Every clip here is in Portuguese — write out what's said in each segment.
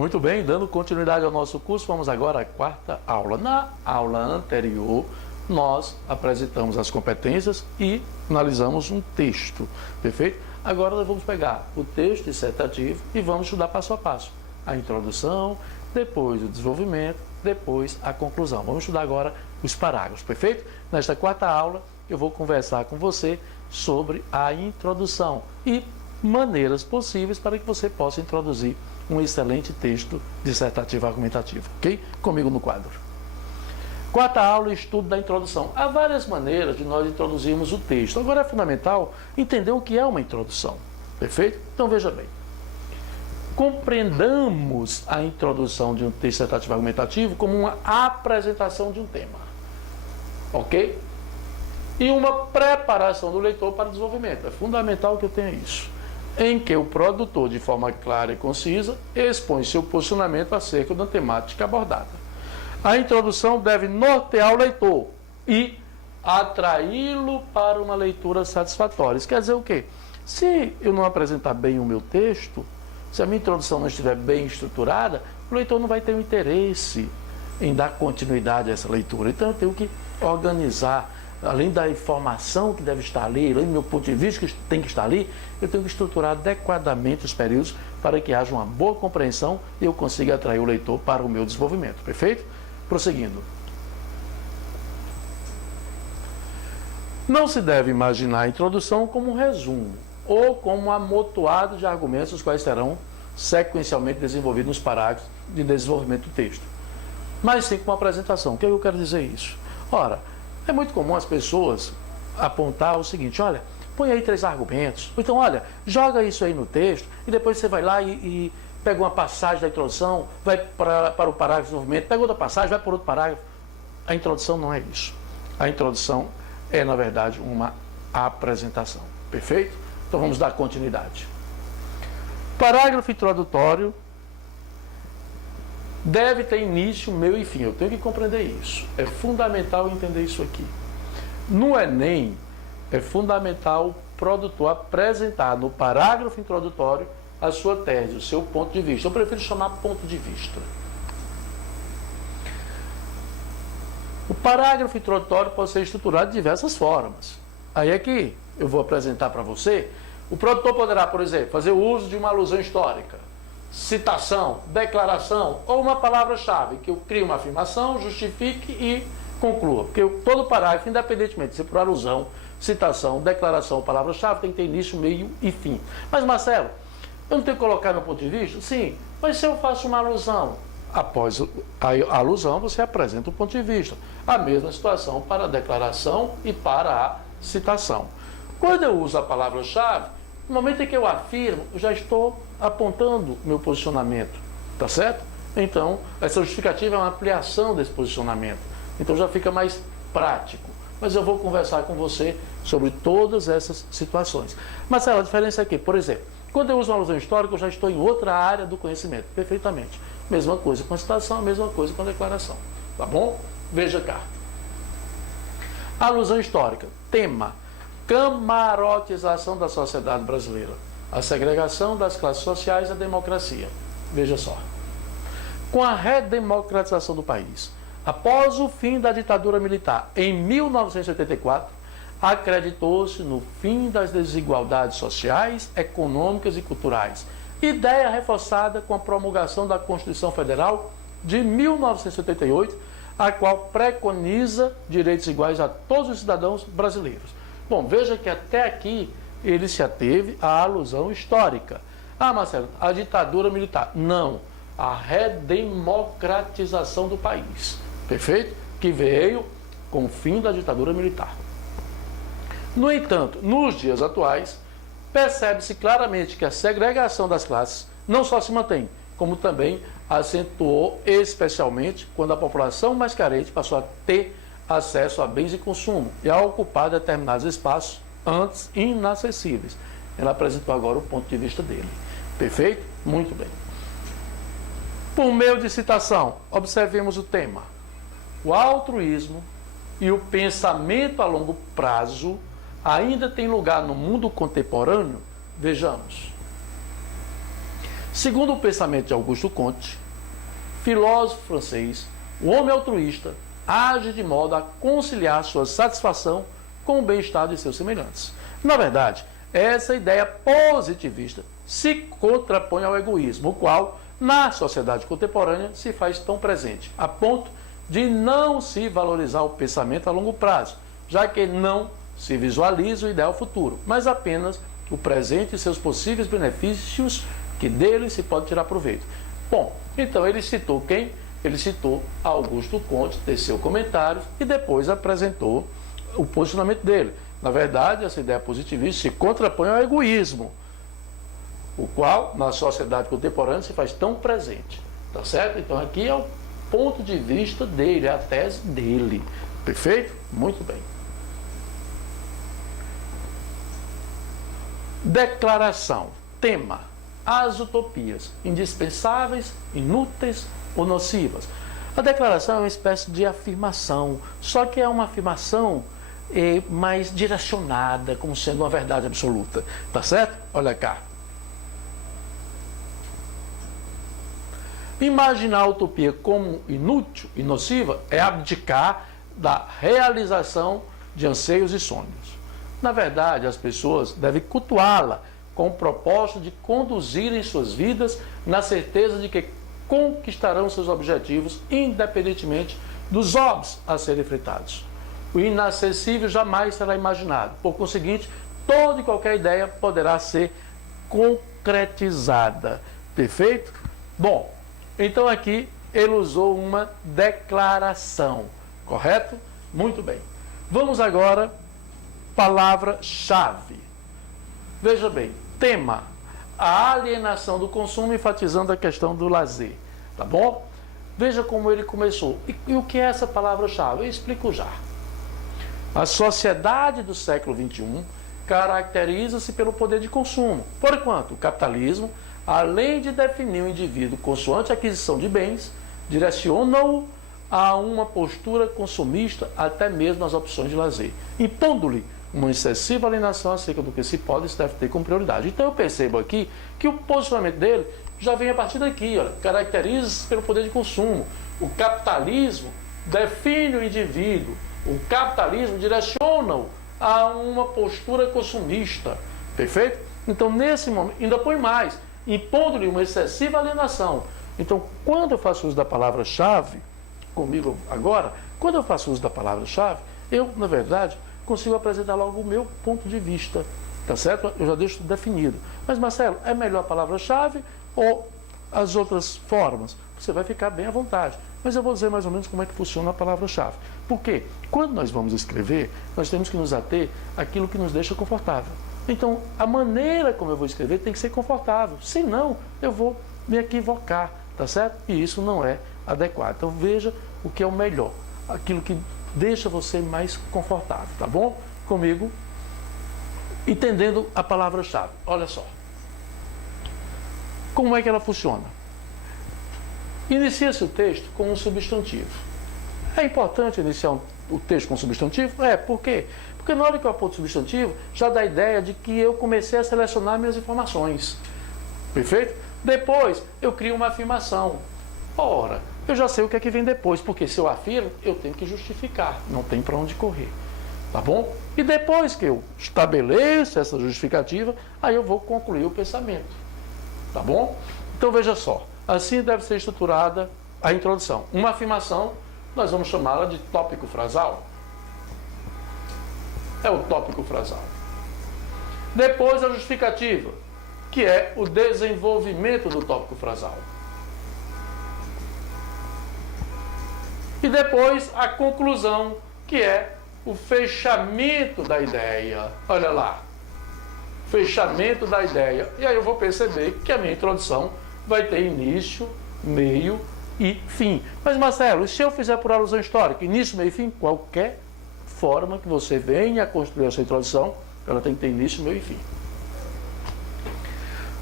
Muito bem, dando continuidade ao nosso curso, vamos agora à quarta aula. Na aula anterior, nós apresentamos as competências e analisamos um texto, perfeito? Agora nós vamos pegar o texto dissertativo e vamos estudar passo a passo. A introdução, depois o desenvolvimento, depois a conclusão. Vamos estudar agora os parágrafos, perfeito? Nesta quarta aula, eu vou conversar com você sobre a introdução e maneiras possíveis para que você possa introduzir um excelente texto dissertativo argumentativo, ok? Comigo no quadro. Quarta aula, estudo da introdução. Há várias maneiras de nós introduzirmos o texto. Agora é fundamental entender o que é uma introdução, perfeito? Então veja bem. Compreendamos a introdução de um texto dissertativo argumentativo como uma apresentação de um tema, ok? E uma preparação do leitor para o desenvolvimento. É fundamental que eu tenha isso. Em que o produtor, de forma clara e concisa, expõe seu posicionamento acerca da temática abordada. A introdução deve nortear o leitor e atraí-lo para uma leitura satisfatória. Isso quer dizer o quê? Se eu não apresentar bem o meu texto, se a minha introdução não estiver bem estruturada, o leitor não vai ter o interesse em dar continuidade a essa leitura. Então eu tenho que organizar, além da informação que deve estar ali, além do meu ponto de vista que tem que estar ali, eu tenho que estruturar adequadamente os períodos para que haja uma boa compreensão e eu consiga atrair o leitor para o meu desenvolvimento. Perfeito? Prosseguindo. Não se deve imaginar a introdução como um resumo ou como um amontoado de argumentos os quais serão sequencialmente desenvolvidos nos parágrafos de desenvolvimento do texto, mas sim como uma apresentação. O que eu quero dizer isso? Ora, é muito comum as pessoas apontar o seguinte: olha, põe aí 3 argumentos, ou então, olha, joga isso aí no texto, e depois você vai lá e pega uma passagem da introdução, vai para o parágrafo de desenvolvimento, pega outra passagem, vai para outro parágrafo. A introdução não é isso. A introdução é, na verdade, uma apresentação. Perfeito? Então vamos dar continuidade. Parágrafo introdutório deve ter início, meio e fim. Eu tenho que compreender isso. É fundamental entender isso aqui. No Enem, é fundamental o produtor apresentar no parágrafo introdutório a sua tese, o seu ponto de vista. Eu prefiro chamar ponto de vista. O parágrafo introdutório pode ser estruturado de diversas formas. Aí é que eu vou apresentar para você. O produtor poderá, por exemplo, fazer o uso de uma alusão histórica, citação, declaração ou uma palavra-chave, que eu crie uma afirmação, justifique e conclua. Porque todo parágrafo, independentemente de ser por alusão, citação, declaração ou palavra-chave, tem que ter início, meio e fim. Mas, Marcelo, eu não tenho que colocar meu ponto de vista? Sim, mas se eu faço uma alusão, após a alusão você apresenta o ponto de vista. A mesma situação para a declaração e para a citação. Quando eu uso a palavra-chave, no momento em que eu afirmo, eu já estou apontando meu posicionamento, tá certo? Então, essa justificativa é uma ampliação desse posicionamento. Então já fica mais prático. Mas eu vou conversar com você sobre todas essas situações. Marcelo, a diferença é que, por exemplo, quando eu uso uma alusão histórica, eu já estou em outra área do conhecimento. Perfeitamente. Mesma coisa com a citação, mesma coisa com a declaração. Tá bom? Veja cá. Alusão histórica. Tema: camarotização da sociedade brasileira. A segregação das classes sociais e a democracia. Veja só. Com a redemocratização do país, após o fim da ditadura militar em 1984, acreditou-se no fim das desigualdades sociais, econômicas e culturais. Ideia reforçada com a promulgação da Constituição Federal de 1988, a qual preconiza direitos iguais a todos os cidadãos brasileiros. Bom, veja que até aqui ele se ateve à alusão histórica. Ah, Marcelo, a ditadura militar. Não, a redemocratização do país. Perfeito? Que veio com o fim da ditadura militar. No entanto, nos dias atuais, percebe-se claramente que a segregação das classes não só se mantém, como também acentuou especialmente quando a população mais carente passou a ter acesso a bens de consumo e a ocupar determinados espaços antes inacessíveis. Ela apresentou agora o ponto de vista dele. Perfeito? Muito bem. Por meio de citação, observemos o tema. O altruísmo e o pensamento a longo prazo ainda tem lugar no mundo contemporâneo? Vejamos. Segundo o pensamento de Auguste Comte, filósofo francês, o homem altruísta age de modo a conciliar sua satisfação com o bem-estar de seus semelhantes. Na verdade, essa ideia positivista se contrapõe ao egoísmo, o qual, na sociedade contemporânea, se faz tão presente, a ponto de não se valorizar o pensamento a longo prazo, já que não se visualiza o ideal futuro, mas apenas o presente e seus possíveis benefícios que dele se pode tirar proveito. Bom, então ele citou quem? Ele citou Auguste Comte, teceu comentários e depois apresentou o posicionamento dele. Na verdade, essa ideia positivista se contrapõe ao egoísmo, o qual, na sociedade contemporânea, se faz tão presente. Tá certo? Então, aqui é o ponto de vista dele, é a tese dele. Perfeito? Muito bem. Declaração. Tema. As utopias, indispensáveis, inúteis ou nocivas. A declaração é uma espécie de afirmação, só que é uma afirmação mais direcionada, como sendo uma verdade absoluta. Tá certo? Olha cá. Imaginar a utopia como inútil e nociva é abdicar da realização de anseios e sonhos. Na verdade, as pessoas devem cultuá-la com o propósito de conduzirem suas vidas na certeza de que conquistarão seus objetivos independentemente dos óbvios a serem enfrentados. O inacessível jamais será imaginado. Por conseguinte, toda e qualquer ideia poderá ser concretizada. Perfeito? Bom, então aqui ele usou uma declaração, correto? Muito bem. Vamos agora, palavra-chave. Veja bem, tema, a alienação do consumo, enfatizando a questão do lazer, tá bom? Veja como ele começou. E o que é essa palavra-chave? Eu explico já. A sociedade do século XXI caracteriza-se pelo poder de consumo. Por enquanto, o capitalismo, além de definir o indivíduo consoante a aquisição de bens, direciona-o a uma postura consumista até mesmo nas opções de lazer, impondo-lhe uma excessiva alienação acerca do que se pode e se deve ter como prioridade. Então eu percebo aqui que o posicionamento dele já vem a partir daqui, caracteriza-se pelo poder de consumo. O capitalismo define o indivíduo, o capitalismo direciona-o a uma postura consumista, perfeito? Então nesse momento, ainda põe mais, impondo-lhe uma excessiva alienação. Então quando eu faço uso da palavra-chave, comigo agora, quando eu faço uso da palavra-chave, eu, na verdade, consigo apresentar logo o meu ponto de vista, tá certo? Eu já deixo tudo definido. Mas, Marcelo, é melhor a palavra-chave ou as outras formas? Você vai ficar bem à vontade. Mas eu vou dizer mais ou menos como é que funciona a palavra-chave. Porque quando nós vamos escrever, nós temos que nos ater àquilo que nos deixa confortável. Então, a maneira como eu vou escrever tem que ser confortável. Senão, eu vou me equivocar, tá certo? E isso não é adequado. Então, veja o que é o melhor. Aquilo que deixa você mais confortável, tá bom? Comigo, entendendo a palavra-chave. Olha só. Como é que ela funciona? Inicia-se o texto com um substantivo. É importante iniciar o texto com um substantivo? Por quê? Porque na hora que eu aponto substantivo, já dá a ideia de que eu comecei a selecionar minhas informações. Perfeito? Depois, eu crio uma afirmação. Ora, eu já sei o que é que vem depois, porque se eu afirmo, eu tenho que justificar, não tem para onde correr, tá bom? E depois que eu estabeleço essa justificativa, aí eu vou concluir o pensamento, tá bom? Então veja só, assim deve ser estruturada a introdução. Uma afirmação, nós vamos chamá-la de tópico frasal. É o tópico frasal. Depois a justificativa, que é o desenvolvimento do tópico frasal. E depois a conclusão, que é o fechamento da ideia. Olha lá, fechamento da ideia. E aí eu vou perceber que a minha introdução vai ter início, meio e fim. Mas Marcelo, e se eu fizer por alusão histórica, início, meio e fim? Qualquer forma que você venha a construir essa introdução, ela tem que ter início, meio e fim.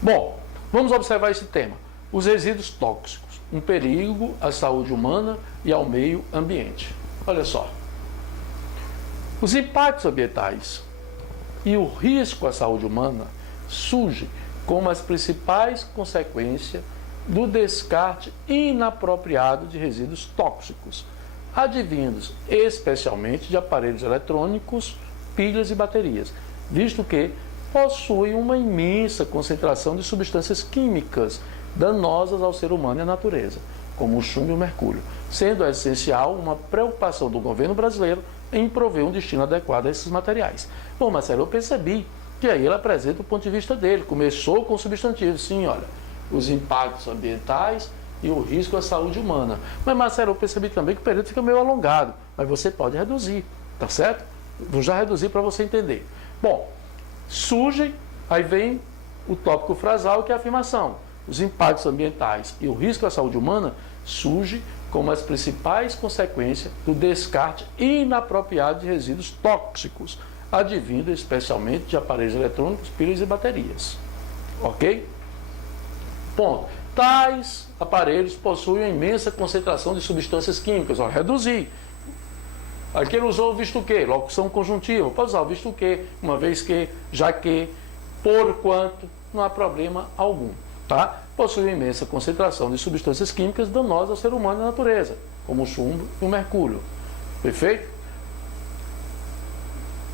Bom, vamos observar esse tema. Os resíduos tóxicos. Um perigo à saúde humana e ao meio ambiente. Olha só. Os impactos ambientais e o risco à saúde humana surgem como as principais consequências do descarte inapropriado de resíduos tóxicos, advindos especialmente de aparelhos eletrônicos, pilhas e baterias, visto que possuem uma imensa concentração de substâncias químicas danosas ao ser humano e à natureza, como o chumbo e o mercúrio, sendo essencial uma preocupação do governo brasileiro em prover um destino adequado a esses materiais. Bom, Marcelo, eu percebi que aí ele apresenta o ponto de vista dele. Começou com o substantivo, sim, olha, os impactos ambientais e o risco à saúde humana. Mas, Marcelo, eu percebi também que o período fica meio alongado, mas você pode reduzir, tá certo? Vou já reduzir para você entender. Bom, surge, aí vem o tópico frasal, que é a afirmação. Os impactos ambientais e o risco à saúde humana surge como as principais consequências do descarte inapropriado de resíduos tóxicos, advindo especialmente de aparelhos eletrônicos, pilhas e baterias. Ok? Ponto. Tais aparelhos possuem uma imensa concentração de substâncias químicas. Ó, reduzir. Aqui ele usou o visto que, locução conjuntiva. Pode usar o visto que, uma vez que, já que, porquanto, não há problema algum. Tá? Possui uma imensa concentração de substâncias químicas danosas ao ser humano e à natureza, como o chumbo e o mercúrio. Perfeito?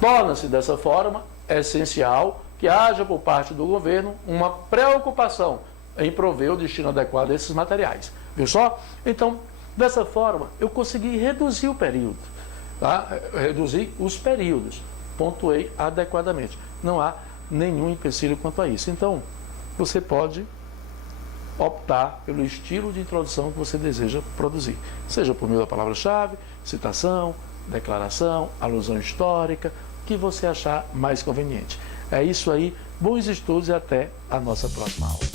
Torna-se dessa forma essencial que haja por parte do governo uma preocupação em prover o destino adequado a esses materiais. Viu só? Então, dessa forma, eu consegui reduzir o período. Tá? Reduzir os períodos. Pontuei adequadamente. Não há nenhum empecilho quanto a isso. Então, você pode optar pelo estilo de introdução que você deseja produzir. Seja por meio da palavra-chave, citação, declaração, alusão histórica, o que você achar mais conveniente. É isso aí. Bons estudos e até a nossa próxima aula.